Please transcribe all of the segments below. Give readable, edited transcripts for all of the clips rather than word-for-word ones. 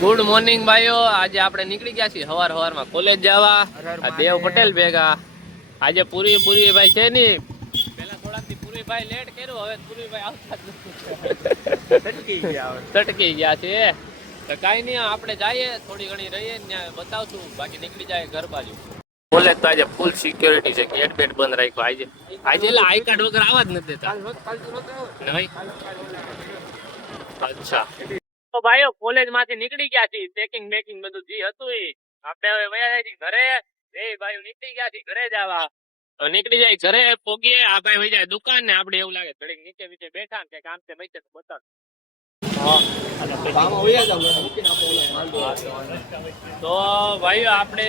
Good morning ભાઈઓ, આજે આપણે નીકળી ગયા છીએ સવારમાં કોલેજ જવા. દેવ પટેલ ભેગા આજે પૂરી ભાઈ છે ની, પેલા થોડાક પૂરીભાઈ લેટ કર્યું, હવે પૂરીભાઈ આવતા તટકી ગયા છે. તો કઈ નહીં, આપણે જઈએ થોડી ઘણી રહીએ ત્યાં બતાવશું, બાકી નીકળી જાય ઘર બાજુ. કોલેજ તો આજે ફૂલ સિક્યોરિટી છે, ગેટ બેટ બંધ રાખ્યો આજે એટલે આઈ કાર્ડ વગર આવવા જ નથી દેતા. અચ્છા તો ભાઈઓ, કોલેજ માંથી નીકળી ગયા છીએ, ચેકિંગ મેકિંગ બધું જે હતું એ આપણે હવે વયા જાય ઘરે. એ ભાઈઓ નીકળી ગયા છીએ ઘરે જવા. નીકળી જાય ઘરે પોગીએ, આ ભાઈ વહી જાય દુકાન ને આપણે એવું લાગે ઘડીક નીચે નીચે બેઠા ને કામ છે બચે તો બતાવ. તો ભાઈઓ આપણે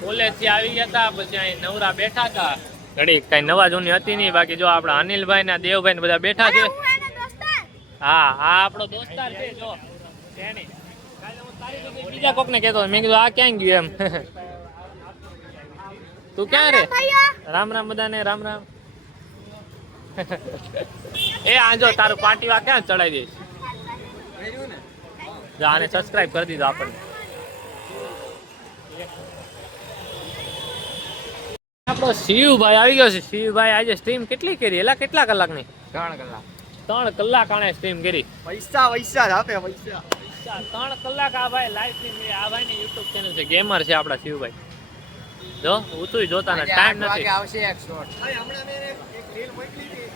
કોલેજ થી આવી ગયા હતા, પછી અહીં નવરા બેઠા હતા ઘડીક, કઈ નવા જૂની હતી નહીં. બાકી જો આપડા અનિલભાઈ ના દેવભાઈ ને બધા બેઠા છે. હા હા, આપણો દોસ્તાર છે. જો બીજા કોક ને કેતો મેં કીધું આ ક્યાં ગયું એમ. તું ક્યાં રે? રામ રામ બધાને, રામ રામ. એ આજો તારું પાટીવા ક્યાં ચડાવી દઈશ. આને સબસ્ક્રાઇબ કરી દીધો આપણને. આપણો શિવભાઈ આવી ગયો છે. શિવભાઈ આજે સ્ટ્રીમ કેટલી કરી? એલા કેટલા કલાકની? 3 કલાક. 3 કલાક આણે સ્ટ્રીમ કરી. પૈસા આપે પૈસા. 3 કલાક આ ભાઈ લાઈવ સ્ટ્રીમ કરી. આ ભાઈ ની યુટ્યુબ ચેનલ છે, ગેમર છે આપડા શિવભાઈ. જો ઉતુંય જોતા ને ટાઈમ નથી. આવશે એક શોટ. ભાઈ હમણાં મેં એક રીલ મોકલી હતી.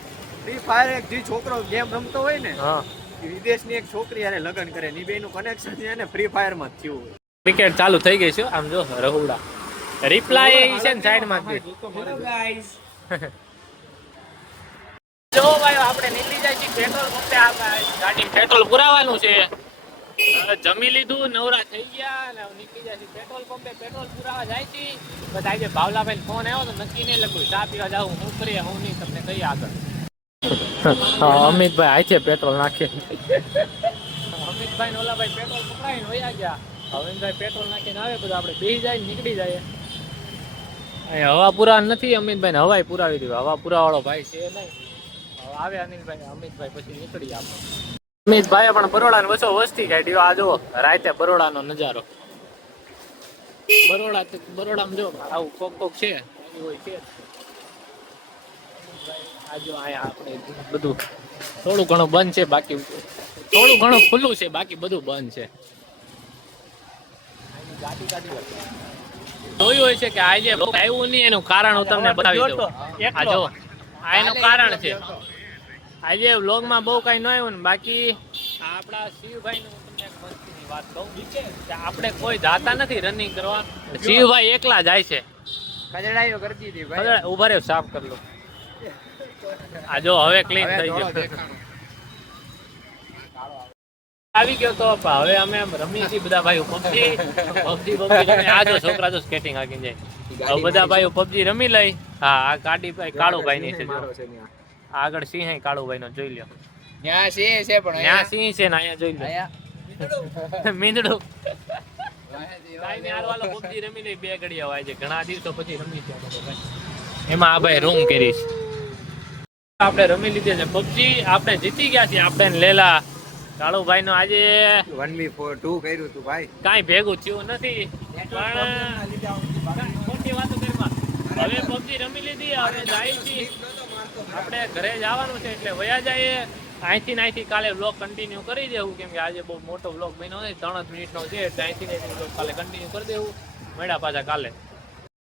ફ્રી ફાયર એક જે છોકરો ગેમ રમતો હોય ને, હા, વિદેશની એક છોકરી હારે લગ્ન કરે, ની બેનું કનેક્શન છે ને ફ્રી ફાયર માં થયું. ક્રિકેટ ચાલુ થઈ ગઈ છે આમ જો રહુડા. રિપ્લાય છે ને સાઈડ માં. જો ભાઈ આપણે નીકળી જાય છે પેટ્રોલ પંપે. આ ગાડી પેટ્રોલ પુરાવાનું છે. જમી લીધું, નવરા થઈ ગયા અને નીકળી જાય છે પેટ્રોલ પંપે. પેટ્રોલ પુરાવા જાય છે. બસ આજે ભાવલાભાઈ ફોન આવ્યો તો નક્કી નહીં લખું ચા પીવા જાવ, હું કરીએ હું નહીં તમને કઈ આગળ. અમિતભાઈ આય છે પેટ્રોલ નાખે. અમિતભાઈ ને ઓલાભાઈ પેટ્રોલ પકડાવીને વયા ગયા. અમિતભાઈ પેટ્રોલ નાખીને આવે બધું આપણે બેસી જાય નીકળી જાય. હવા પુરા નથી, અમિતભાઈ ને હવાય પુરાવી દીધું. હવા પુરાવાળો ભાઈ છે નહીં. આવે અનિલભાઈ અમિતભાઈ પછી નીકળી આપણે. અમિતભાઈ પણ બરોડા ને વસો વસ્તી કાઢ્યો. આ જો રાતે બરોડા નો નજારો. બરોડામાં જો આવું કોક છે હોય છે. આજો આયા આપણે બધું થોડું ઘણું બંધ છે, બાકી થોડું ઘણું ખુલ્લું છે, બાકી બધું બંધ છે. જોયું હોય છે કે આજે આવ્યું નહીં, એનું કારણ હું તમને બતાવી દઉં. આ જો આ એનું કારણ છે. આજે વ્લોગમાં બહુ કઈ ન આવ્યું ને, બાકી આપણા શિવભાઈ નું તમને એક મસ્તીની વાત કહું કે આપણે કોઈ જાતા નથી રનિંગ કરવા. શિવભાઈ એકલા જાય છે. કચડાઈઓ કરી દીધી ભાઈ. ઉભા રહ્યો, સાફ કરી લો. આ જો હવે ક્લીન થઈ ગયો. આવી ગયો તો હવે અમે રમીએ છીએ બધા ભાઈઓ પબજી. આ જો છોકરા તો સ્કેટિંગ હાકીને જાય. હવે બધા ભાઈઓ પબજી રમી લઈ. હા, આ ગાડી ભાઈ કાળુભાઈ ની છે. આગળ સિંહ કાળુભાઈ નો જોઈ લ્યો. ત્યાં સિંહ છે પણ ત્યાં સિંહ છે ને અહીંયા જોઈ લો મીંદડું. પબજી રમી લઈ 2 ઘડિયા વાય છે. ઘણા દિવસો પછી રમી છે એમાં. આ ભાઈ રૂમ કરીશ. આપણે રમી લીધી છે પબજી. આપણે જીતી ગયા છીએ. આપણે લેલા કાળુભાઈ નો આજે 1v2 કર્યું તું ભાઈ. કાંઈ ભેગું થયું નથી. ખોટી વાતો કરવા. હવે પબજી રમી લીધી, હવે જાય છીએ આપણે ઘરે જવાનું છે એટલે વયા જઈએ. અહીંથી કાલે વ્લોગ કન્ટિન્યુ કરી દેવું, કેમ કે આજે બહુ મોટો વ્લોગ બન્યો નથી, 3 જ મિનિટનો છે, એટલે અહીંથી વ્લોગ કાલે કન્ટિન્યુ કરી દેવું. મળ્યા પાછા કાલે.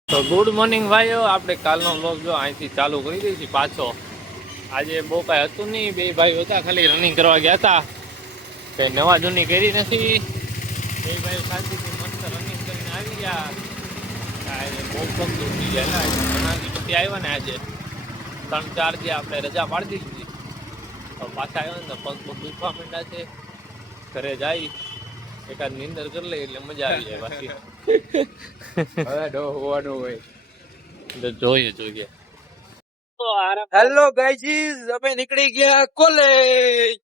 તો ગુડ મોર્નિંગ ભાઈઓ, આપણે કાલનો વ્લોગ જો અહીંથી ચાલુ કરી દઈએ છીએ પાછો. આજે બહુ કાંઈ હતું નહીં, 2 ભાઈઓ હતા, ખાલી રનિંગ કરવા ગયા હતા. કંઈ નવા જૂની કરી નથી. 2 ભાઈઓ શાંતિથી મસ્ત રનિંગ કરીને આવી ગયા. બહુ પગ દૂધી ગયા ઘણાથી આવ્યા ને. આજે 3-4 દી આપણે રજા પાડી દીધી. પાછા આવ્યો ને તો પગ દુખવા માંડ્યા છે. ઘરે જાય એકાદ નીંદર કરી લે એટલે મજા આવી જાય. બાકી જોઈએ. હેલો ગાઈઝ, અમે નીકળી ગયા કોલેજ.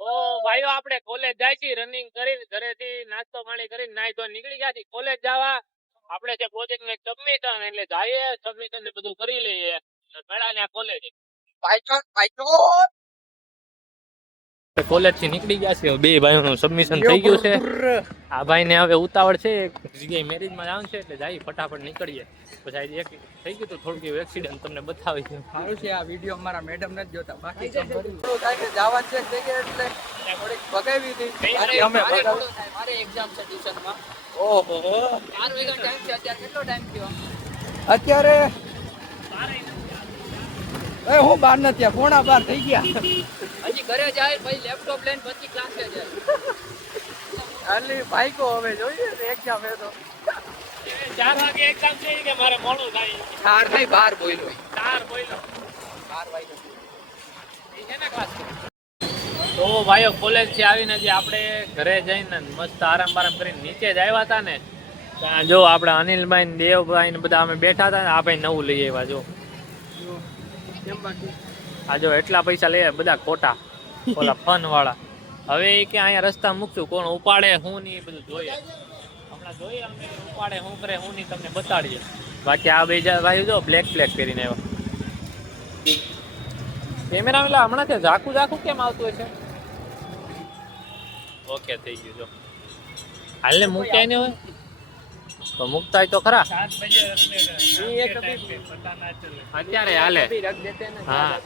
ઓ ભાઈઓ, આપણે કોલેજ જાય છે રનિંગ કરીને, ઘરેથી નાસ્તો પાણી કરીને નાઈ ધોઈને નીકળી ગયા છે કોલેજ જવા. આપણે જે પ્રોજેક્ટ નું સબમિશન એટલે જઈએ, સબમિશન ને બધું કરી લઈએ. મેળા ને કોલેજ કોલેજ થી નીકળી ગયા છે બે ભાઈઓનું સબમિશન થઈ ગયું છે આ ભાઈને હવે ઉતાવળ છે એક જગ્યાએ મેરેજમાં જવાનું છે એટલે જાય ફટાફટ નીકળીએ પછી આજે એક થઈ ગયું તો થોડુંક એવું એક્સિડન્ટ તમને બતાવી છે સારું છે આ વિડીયો અમારા મેડમ નથી જોતા બાકી થોડું થાય કે જવા છે તે કે એટલે થોડીક ભગાવી હતી અરે, અમે મારે ભગાવી મારે એક્ઝામ છે ટ્યુશનમાં ઓહો 4 વાગ્યાનો ટાઈમ છે અત્યારે કેટલો ટાઈમ થયો અત્યારે એ હું 12 નથી થયા, પોણા 12 થઈ ગયા હજી ઘરે જાય પછી લેપટોપ લઈને પછી ક્લાસે જાય એટલે બાઈકો હવે જોઈએ ને એક્ઝામ એ તો 4 વાગે એક્ઝામ છે કે મારે મોડું થાય 4 નહીં 12 બોલ્યો 4 બોલ્યો 12 વાગ્યા એ છે ને ક્લાસ તો ભાઈઓ કોલેજ થી આવીને જે આપણે ઘરે જઈને મસ્ત આરામ કરીને નીચે જ આવ્યા હતા ને ત્યાં જો આપણે અનિલભાઈ ને દેવભાઈ ને બધા અમે બેઠા હતા ને આ ભાઈ નવું લઈ આવ્યા જો કેમ બાકી આ જો એટલા પૈસા લઈ આવ્યા બધા ખોટા ઓલા ફન વાળા હવે એ કે અહીંયા રસ્તા મૂકશું કોણ ઉપાડે હું નહીં એ બધું જોઈએ હમણાં જોઈએ અમને ઉપાડે શું કરે હું નહીં તમને બતાડીએ બાકી આ બીજા ભાઈ જો બ્લેક કરીને આવ્યા કેમેરા એટલે હમણાં ત્યાં ઝાકું કેમ આવતું હોય છે ઓકે થઈ ગયું જો હાલને મૂક્યા ને હોય તો મૂકતા હોય તો ખરા અત્યારે હાલે અભી રખ દેતે ને हाँ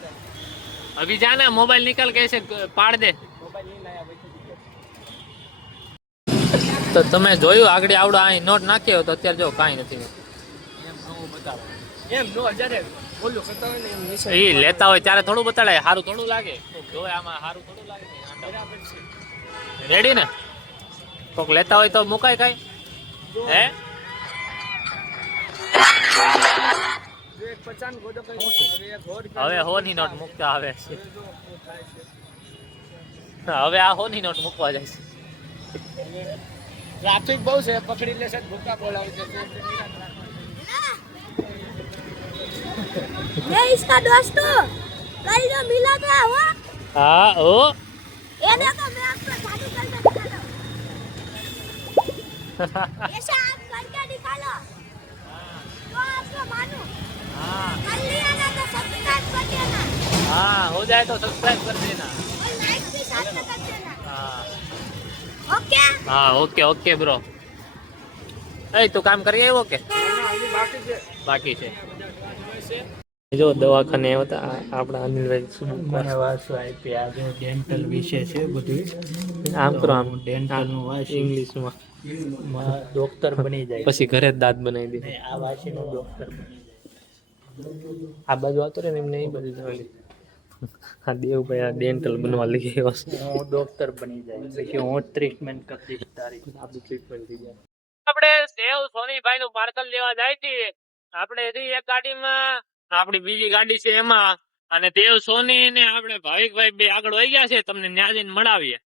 अभी जाना मोबाइल निकल के ऐसे पाड़ दे મોબાઈલ નહીં લાયા તો તમે જોયું આગળ આવડો અહીં નોટ નાખ્યો તો અત્યારે જો કાંઈ નથી એમ નો જ્યારે બોલ્યો કરતા હોય ને એમ નિશાન એ લેતા હોય ત્યારે થોડું બતાડે સારું થોડું લાગે કોક જોવે આમાં સારું થોડું લાગે બરાબર છે રેડી ને કોક લેતા હોય તો મુકાય કાંઈ હે જો એક 50 ગોડો કર્યો હવે એક હોડ હવે હોની નોટ મૂકતા આવે છે જો થાય છે હવે આ હોની નોટ મૂકવા જાય છે ટ્રાફિક બહુ છે પકડી લેશે તો ભૂકા બોલાવશે ये इसका दोस्तों कल जो मिला था वो હા ઓ ये देखो मैं आपको जादू करके दिखाता हूँ ऐसा आप करके निकालो तो आपको मानो हाँ कर लिया ना तो सब्सक्राइब कर देना हाँ हो जाए तो सब्सक्राइब कर देना और लाइक भी साथ में कर देना हाँ ओके હા ઓકે બ્રો એ તું કામ કરી આવ્યો કે બાકી છે બાકી છે જો દવાખાને આવ્યા હતા આપણા અનિલભાઈ મને વાંચવા આપી આ જો ડેન્ટલ વિશે છે બધું આમ કરો આમ ડેન્ટલ નું વાંચી ઇંગ્લિશમાં ડોક્ટર બની જાય પછી ઘરે જ દાંત બનાવી દે આ વાંચીને ડોક્ટર આ બાજુ આવતો રે ને એમને એ બાજુ જવાની હા દેવભાઈ આ ડેન્ટલ બનવા લઈ આવ્યો છે હું ડોક્ટર બની જાય પછી હું ટ્રીટમેન્ટ કરી દઈશ તારી આપણી ટ્રીટમેન્ટ થઈ જાય આપણે દેવ સોનીભાઈ નું પાર્સલ લેવા જાય છે આપણે એથી એક ગાડીમાં આપણી બીજી ગાડી છે એમાં અને દેવ સોની ને આપણે ભાવિકભાઈ બે આગળ વહી ગયા છે તમને ન્યા જઈને મળાવીએ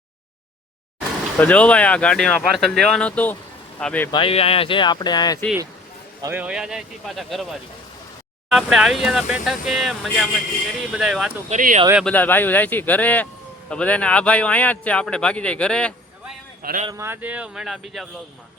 તો જો ભાઈ આ ગાડીમાં પાર્સલ દેવાનું હતું આ બે ભાઈ અહીંયા છે આપણે અહીંયા છીએ હવે વયા જાય છે પાછા ઘર બાજુ આપણે આવી ગયા હતા બેઠકે મજા મસ્તી કરી બધા વાતો કરી હવે બધા ભાઈઓ જાય છે ઘરે તો બધાને આ ભાઈઓ અહીંયા જ છે આપણે ભાગી જાય ઘરે હર હર મહાદેવ મળ્યા બીજા બ્લોગમાં